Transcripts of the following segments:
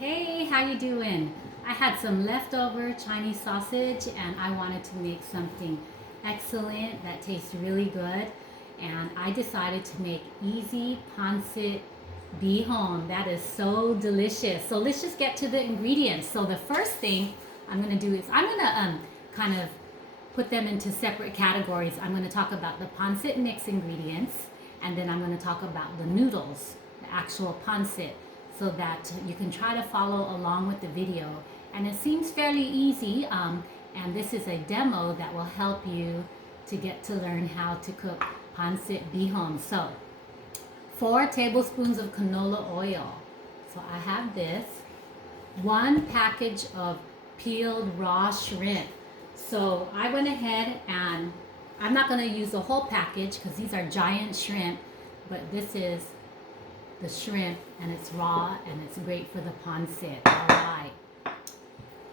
Hey, how you doing? I had some leftover Chinese sausage and I wanted to make something excellent that tastes really good. And I decided to make easy pancit bihon. That is so delicious. So let's just get to the ingredients. So the first thing I'm going to do is I'm going to kind of put them into separate categories. I'm going to talk about the pancit mix ingredients, and then I'm going to talk about the noodles, the actual pancit, so that you can try to follow along with the video. And it seems fairly easy, and this is a demo that will help you to get to learn how to cook pancit bihon. So 4 tablespoons of canola oil. So I have this. 1 package of peeled raw shrimp. So I went ahead and I'm not going to use the whole package because these are giant shrimp, but this is the shrimp and it's raw and it's great for the pancit. All right.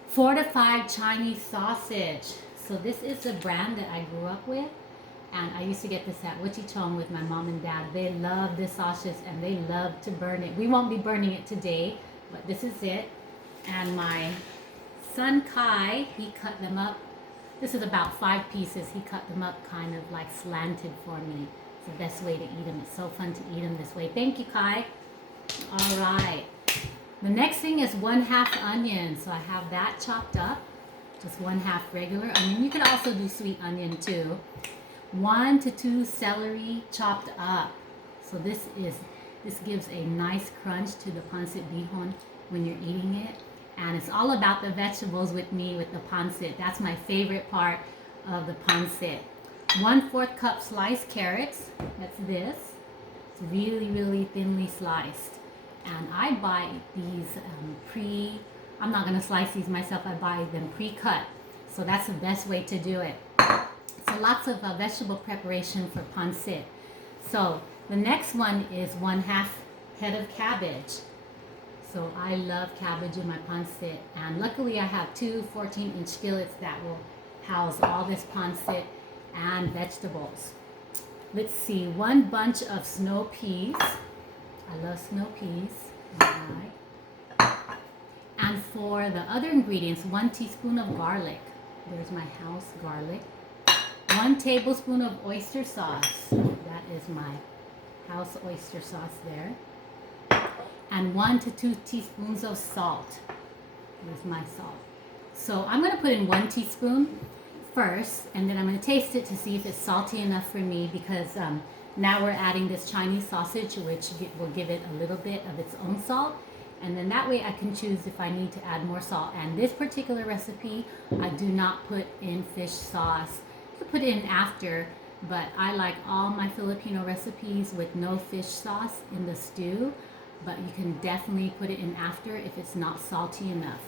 4 to 5 Chinese sausage. So this is the brand that I grew up with, and I used to get this at Wichita with my mom and dad. They love this sausage and they love to burn it. We won't be burning it today, but this is it. And my son Kai, he cut them up. This is about 5 pieces. He cut them up kind of like slanted for me. It's the best way to eat them. It's so fun to eat them this way. Thank you, Kai. All right. The next thing is 1/2 onion. So I have that chopped up. Just 1/2 regular onion. You can also do sweet onion too. 1 to 2 celery chopped up. So this gives a nice crunch to the pancit bihon when you're eating it. And it's all about the vegetables with me with the pancit. That's my favorite part of the pancit. 1/4 cup sliced carrots. That's this. It's really, really thinly sliced. And I buy these I'm not going to slice these myself. I buy them pre-cut. So that's the best way to do it. So lots of vegetable preparation for pancit. So the next one is 1/2 head of cabbage. So I love cabbage in my pancit, and luckily I have 2 14-inch skillets that will house all this pancit and vegetables. Let's see, 1 bunch of snow peas. I love snow peas. All right. And for the other ingredients, 1 teaspoon of garlic. There's my house garlic. 1 tablespoon of oyster sauce. That is my house oyster sauce there. And 1 to 2 teaspoons of salt. Here's my salt. So I'm going to put in 1 teaspoon first, and then I'm going to taste it to see if it's salty enough for me, because now we're adding this Chinese sausage, which will give it a little bit of its own salt. And then that way I can choose if I need to add more salt. And this particular recipe, I do not put in fish sauce. You can put it in after, but I like all my Filipino recipes with no fish sauce in the stew. But you can definitely put it in after if it's not salty enough.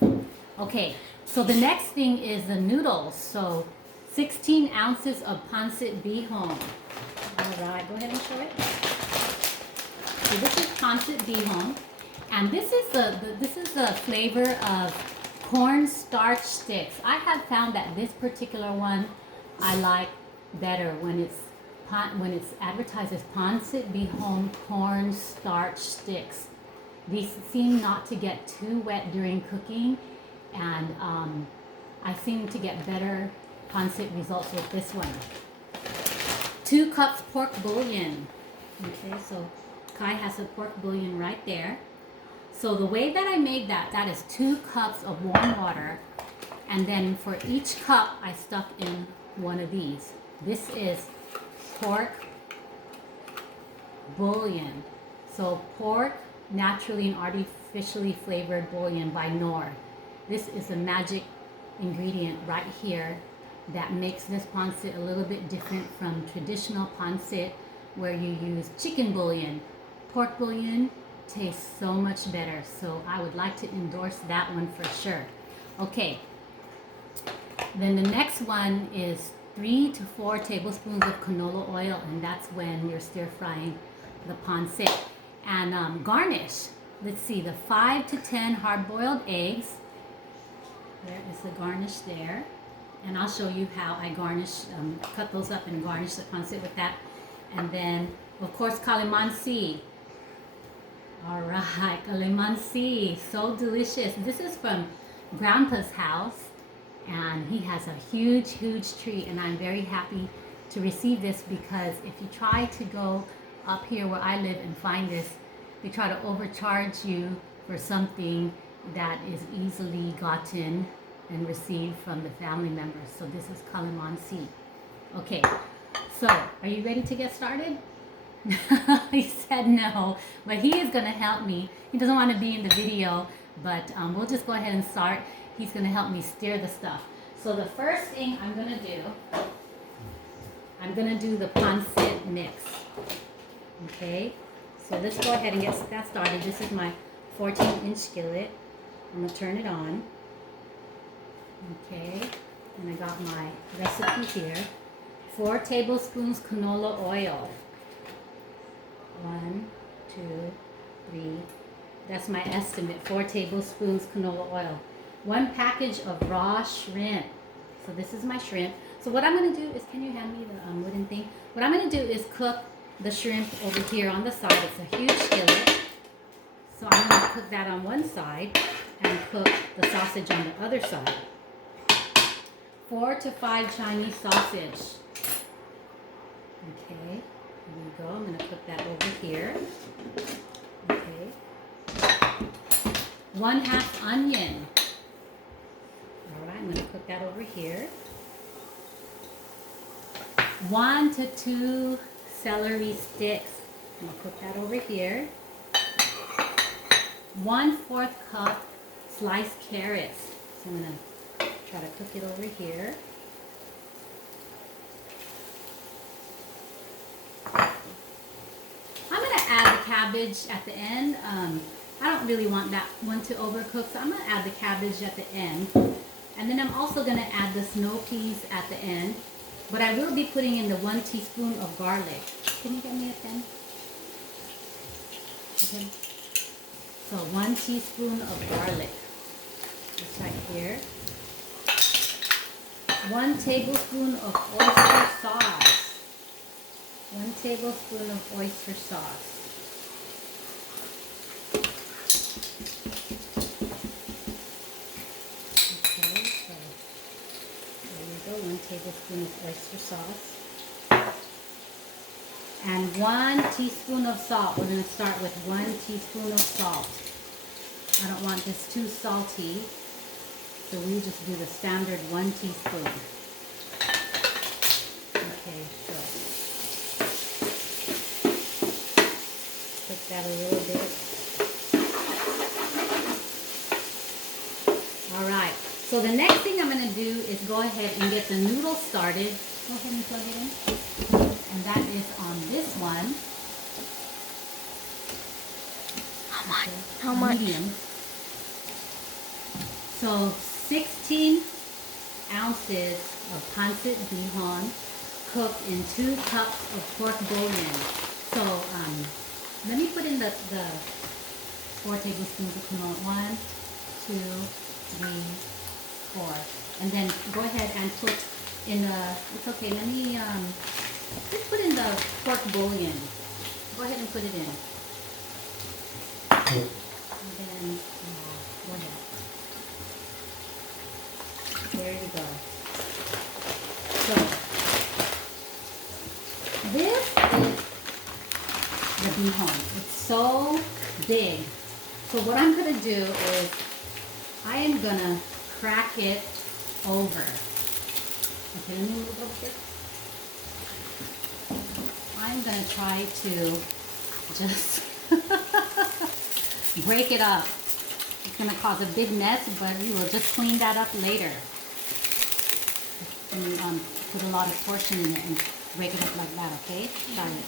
Okay, so the next thing is the noodles. So 16 ounces of pancit bihon. All right, go ahead and show it. So this is pancit bihon, and this is the flavor of cornstarch sticks. I have found that this particular one I like better when it's advertised as pancit bihon cornstarch sticks. These seem not to get too wet during cooking, and I seem to get better pancit results with this one. 2 cups pork bouillon. Okay, so Kai has a pork bouillon right there. So the way that I made that is 2 cups of warm water, and then for each cup I stuck in one of these. This is pork bouillon. So pork naturally and artificially flavored bouillon by Knorr. This is the magic ingredient right here that makes this pancit a little bit different from traditional pancit where you use chicken bouillon. Pork bouillon tastes so much better, so I would like to endorse that one for sure. Okay, then the next one is 3 to 4 tablespoons of canola oil, and that's when you're stir frying the pancit. And garnish, let's see, the 5 to 10 hard-boiled eggs. There is the garnish there, and I'll show you how I garnish, cut those up and garnish the pancit with that. And then of course Calamansi, All right, calamansi, so delicious. This is from Grandpa's house, and he has a huge, huge tree, and I'm very happy to receive this because if you try to go up here where I live and find this, they try to overcharge you for something that is easily gotten and received from the family members. So this is calamansi. Okay, so are you ready to get started? He said no, but he is going to help me. He doesn't want to be in the video, but we'll just go ahead and start. He's going to help me stir the stuff. So the first thing I'm going to do, I'm going to do the pancit mix. Okay, so let's go ahead and get that started. This is my 14-inch skillet. I'm going to turn it on. Okay, and I got my recipe here. 4 tablespoons canola oil. 1, 2, 3. That's my estimate. 4 tablespoons canola oil. 1 package of raw shrimp. So this is my shrimp. So what I'm going to do is, can you hand me the wooden thing? What I'm going to do is cook the shrimp over here on the side. It's a huge skillet. So I'm going to cook that on one side and cook the sausage on the other side. 4 to 5 Chinese sausage. Okay, here we go. I'm going to put that over here. Okay. 1/2 onion. All right, I'm going to put that over here. 1 to 2 celery sticks. I'm going to put that over here. 1/4 cup sliced carrots. So I'm going to try to cook it over here. I'm going to add the cabbage at the end. I don't really want that one to overcook, so I'm going to add the cabbage at the end. And then I'm also going to add the snow peas at the end. But I will be putting in the 1 teaspoon of garlic. Can you get me a pen? Okay. So 1 teaspoon of garlic. It's right here. 1 tablespoon of oyster sauce. 1 tablespoon of oyster sauce. Okay, so there you go, 1 tablespoon of oyster sauce. And 1 teaspoon of salt. We're going to start with 1 teaspoon of salt. I don't want this too salty, so we just do the standard 1 teaspoon. Okay, so cook that a little bit. Alright, so the next thing I'm going to do is go ahead and get the noodles started. Go ahead and plug it in. And that is on this one. How much? Medium. So 16 ounces of pancit bihon cooked in 2 cups of pork bouillon. So let me put in the 4 tablespoons of canola. 1, 2, 3, 4. And then go ahead and put in the, it's okay, let me just put in the pork bouillon. Go ahead and put it in. And then, go ahead. There you go. So, this is the bihon. It's so big. So what I'm going to do is, I am going to crack it over. Okay, let me move over here. I'm going to try to just break it up. It's going to cause a big mess, but we will just clean that up later. And put a lot of portion in it and break it up like that, okay? Try it.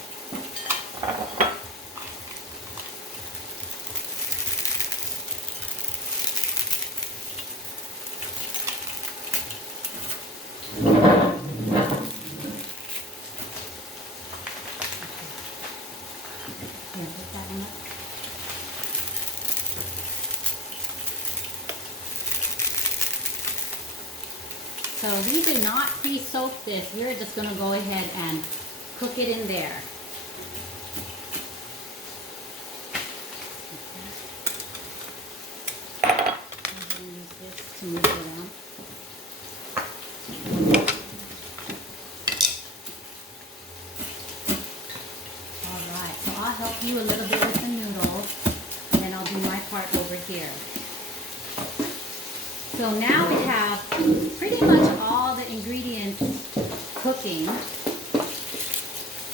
Here, put that one up. So we do not pre-soak this. You're just going to go ahead and cook it in there. to move it around. Alright, so I'll help you a little bit with the noodles, and then I'll do my part over here. So now we have pretty much all the ingredients cooking.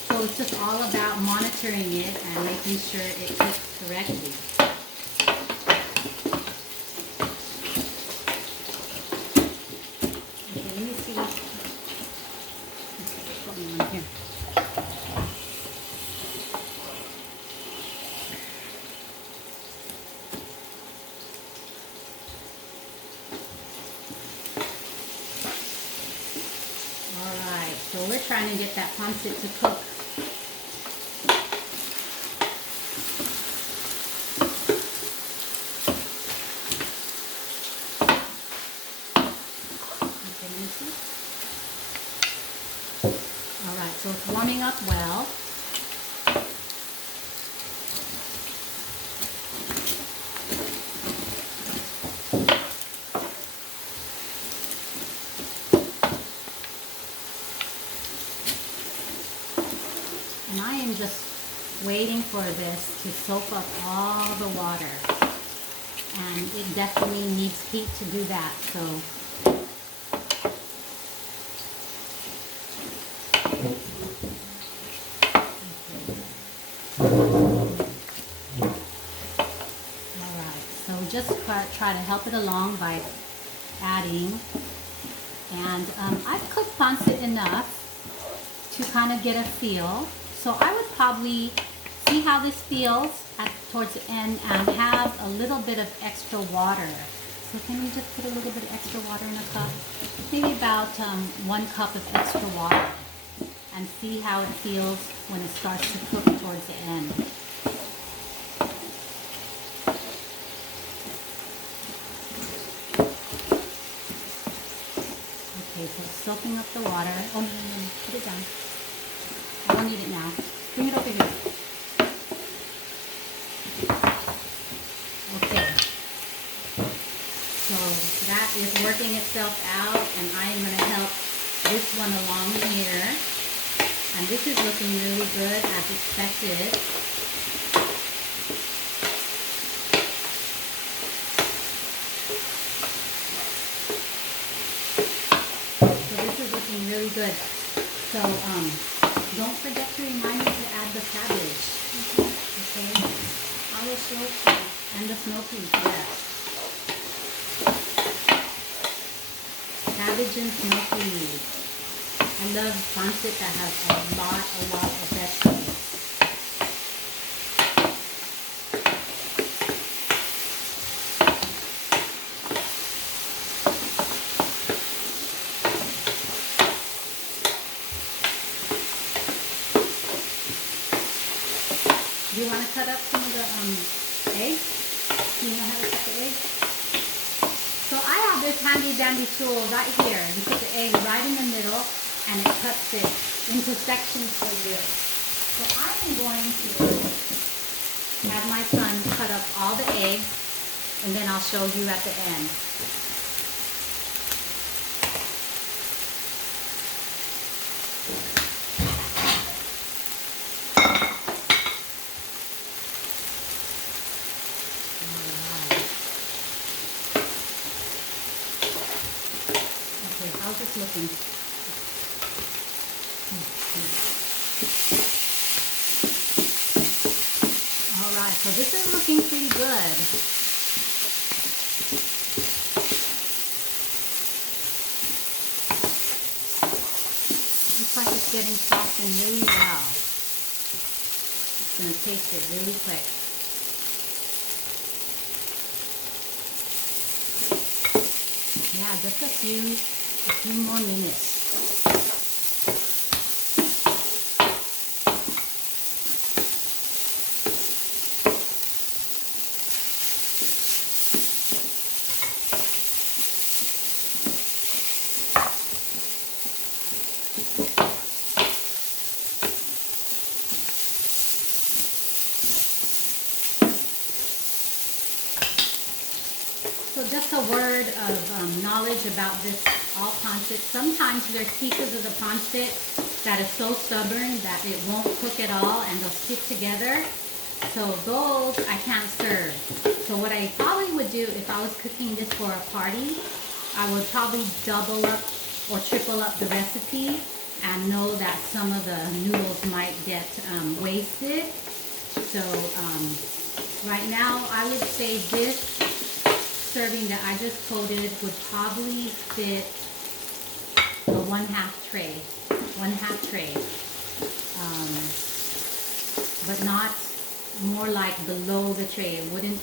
So it's just all about monitoring it and making sure it cooks correctly. Okay, let me see. Put me on here. Alright, so we're trying to get that pancit to cook. Alright, so it's warming up well. And I am just waiting for this to soak up all the water. And it definitely needs heat to do that, so just try to help it along by adding. And I've cooked pancit enough to kind of get a feel. So I would probably see how this feels towards the end and have a little bit of extra water. So can we just put a little bit of extra water in a cup? Maybe about 1 cup of extra water. And see how it feels when it starts to cook towards the end. Okay, so it's soaking up the water. Oh, no, put it down. I don't need it now. Bring it over here. Okay. So that is working itself out, and I am going to help this one along here. And this is looking really good as expected. Really good. So don't forget to remind me to add the cabbage. Okay. I will show you. And the snow peas, yes. Cabbage and snow peas. I love pancit that has a lot of vegetables. Do you want to cut up some of the eggs? Do you know how to cut the eggs? So I have this handy dandy tool right here. You put the egg right in the middle and it cuts it into sections for you. So I am going to have my son cut up all the eggs and then I'll show you at the end. How's this looking? Alright, so this is looking pretty good. Looks like it's getting softened really well. It's going to taste it really quick. Yeah, just a few more minutes. So just a word of knowledge about this all pancit. Sometimes there's pieces of the pancit that is so stubborn that it won't cook at all and they'll stick together. So those I can't serve. So what I probably would do if I was cooking this for a party, I would probably double up or triple up the recipe and know that some of the noodles might get wasted. So right now I would say this serving that I just coated would probably fit a 1/2 tray. 1/2 tray. But not more like below the tray. It wouldn't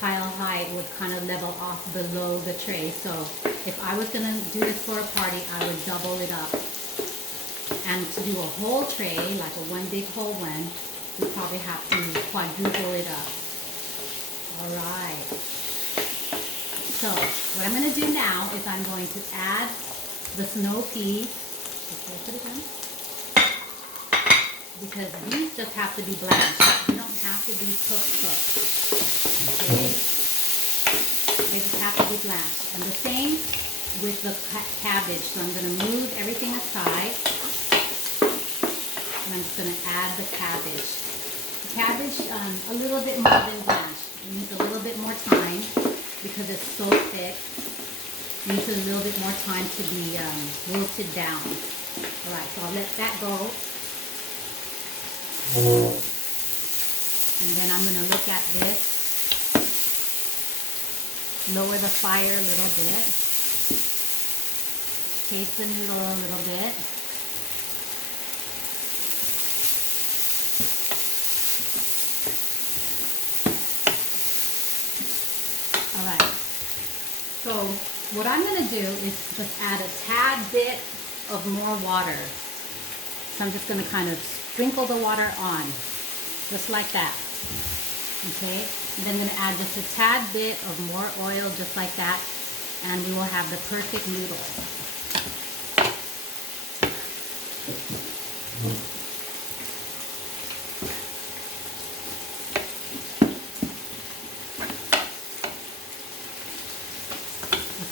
pile high, it would kind of level off below the tray. So if I was gonna do this for a party, I would double it up. And to do a whole tray, like a one big whole one, we probably have to quadruple it up. All right. So what I'm gonna do now is I'm going to add the snow peas. Okay, put it down. Because these just have to be blanched. They don't have to be cooked. Okay? They just have to be blanched. And the same with the cabbage. So I'm going to move everything aside. And I'm just going to add the cabbage. The cabbage, a little bit more than blanched. It needs a little bit more time because it's so thick. It needs a little bit more time to be wilted down. Alright, so I'll let that go. And then I'm going to look at this, lower the fire a little bit, taste the noodle a little bit. Alright, so what I'm going to do is just add a tad bit of more water. So I'm just going to kind of sprinkle the water on, just like that. Okay, and then I'm going to add just a tad bit of more oil, just like that, and we will have the perfect noodle.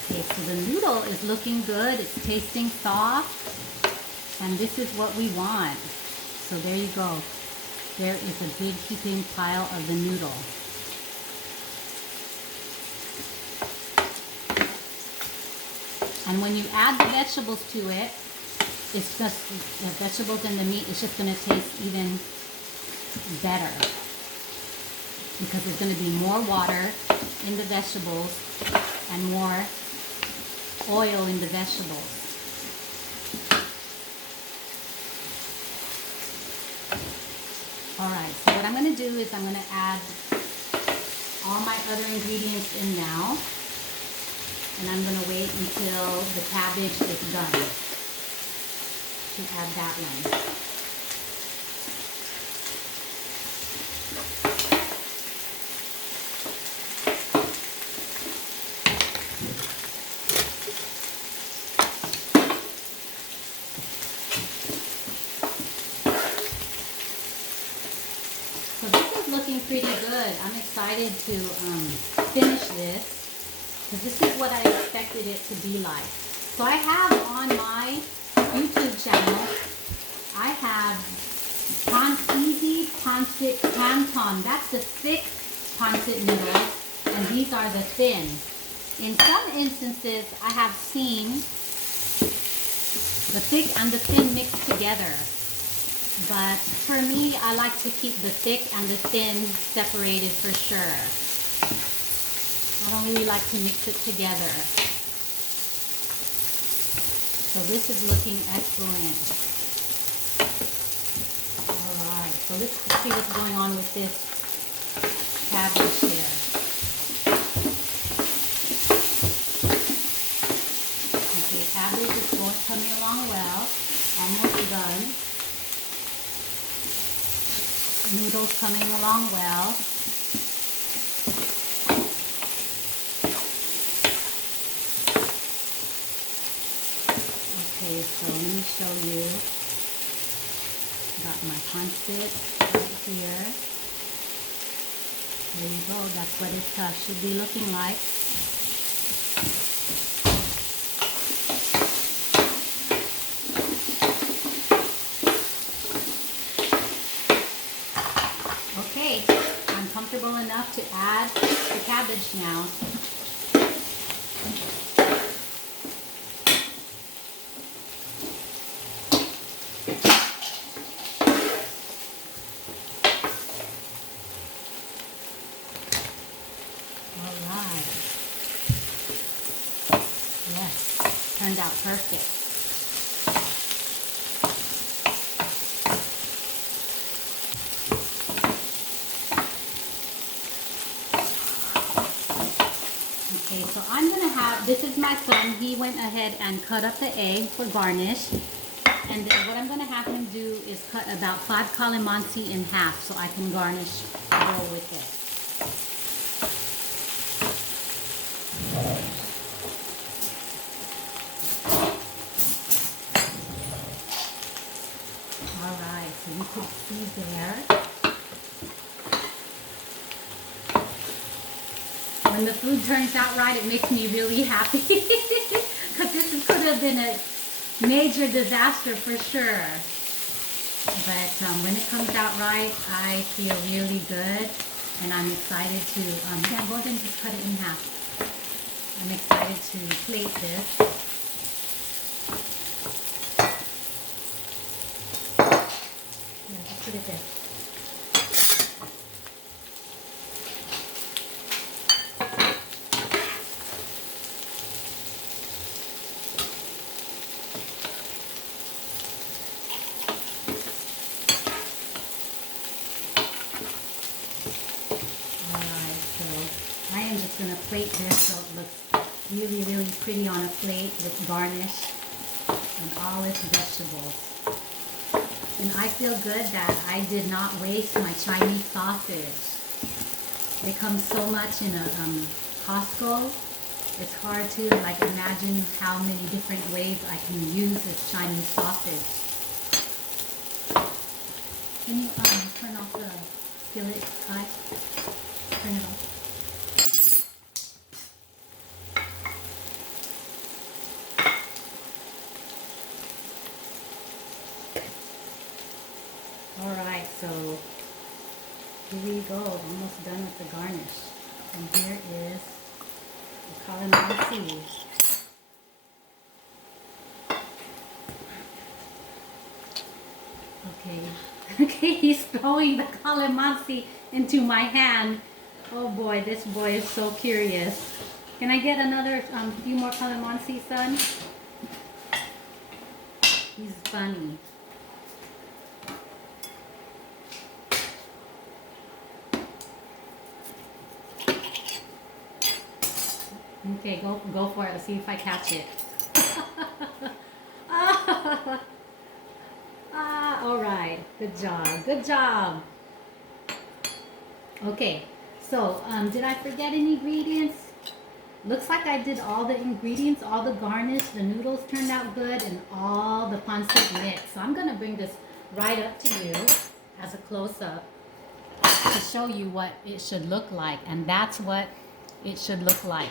Okay, so the noodle is looking good. It's tasting soft, and this is what we want. So there you go. There is a big heaping pile of the noodle. And when you add the vegetables to it, it's just the vegetables and the meat is just going to taste even better. Because there's going to be more water in the vegetables and more oil in the vegetables. Alright, so what I'm going to do is I'm going to add all my other ingredients in now. And I'm going to wait until the cabbage is done to add that one. So this is looking pretty good. I'm excited to finish this because this is what I expected it to be like. So I have on my YouTube channel, I have easy pancit canton. That's the thick pancit noodles, and these are the thin. In some instances, I have seen the thick and the thin mixed together. But for me, I like to keep the thick and the thin separated for sure. I don't really like to mix it together. So this is looking excellent. Alright, so let's see what's going on with this cabbage here. Okay, cabbage is coming along well. Almost done. Noodles coming along well. Okay, so let me show you. Got my pancit right here. There you go. That's what it should be looking like. enough to add the cabbage now. Alright. Yes, turned out perfect. Okay, so I'm gonna have, this is my son, he went ahead and cut up the egg for garnish. And then what I'm gonna have him do is cut about 5 calamansi in half so I can garnish the bowl with it. Alright, so you can see there. When the food turns out right, it makes me really happy. Because this could have been a major disaster for sure. But when it comes out right, I feel really good. And I'm excited to, yeah, go ahead and just cut it in half. I'm excited to plate this. Yeah, just put it there. I am just going to plate this so it looks really, really pretty on a plate with garnish and all its vegetables. And I feel good that I did not waste my Chinese sausage. They come so much in a Costco. It's hard to like imagine how many different ways I can use this Chinese sausage. Can you turn off the skillet, Kai? Turn it off. Alright, so here we go, almost done with the garnish. And here is the calamansi. Okay, he's throwing the calamansi into my hand. Oh boy, this boy is so curious. Can I get another few more calamansi, son? He's funny. Okay, go for it. Let's see if I catch it. All right. Good job. Good job. Okay. So, did I forget any ingredients? Looks like I did all the ingredients, all the garnish. The noodles turned out good, and all the pancit mix. So I'm gonna bring this right up to you as a close-up to show you what it should look like, and that's what it should look like.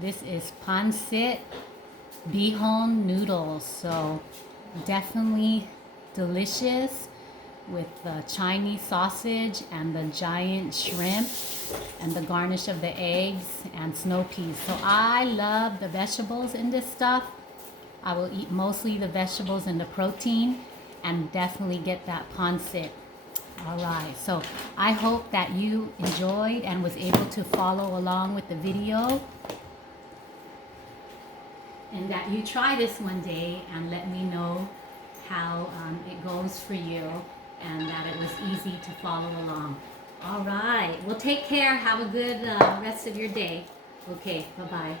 This is pancit bihon noodles, so definitely delicious with the Chinese sausage and the giant shrimp and the garnish of the eggs and snow peas. So I love the vegetables in this stuff. I will eat mostly the vegetables and the protein and definitely get that pancit. All right, so I hope that you enjoyed and was able to follow along with the video, and that you try this one day and let me know how it goes for you and that it was easy to follow along. All right, well, take care. Have a good rest of your day. Okay, bye-bye.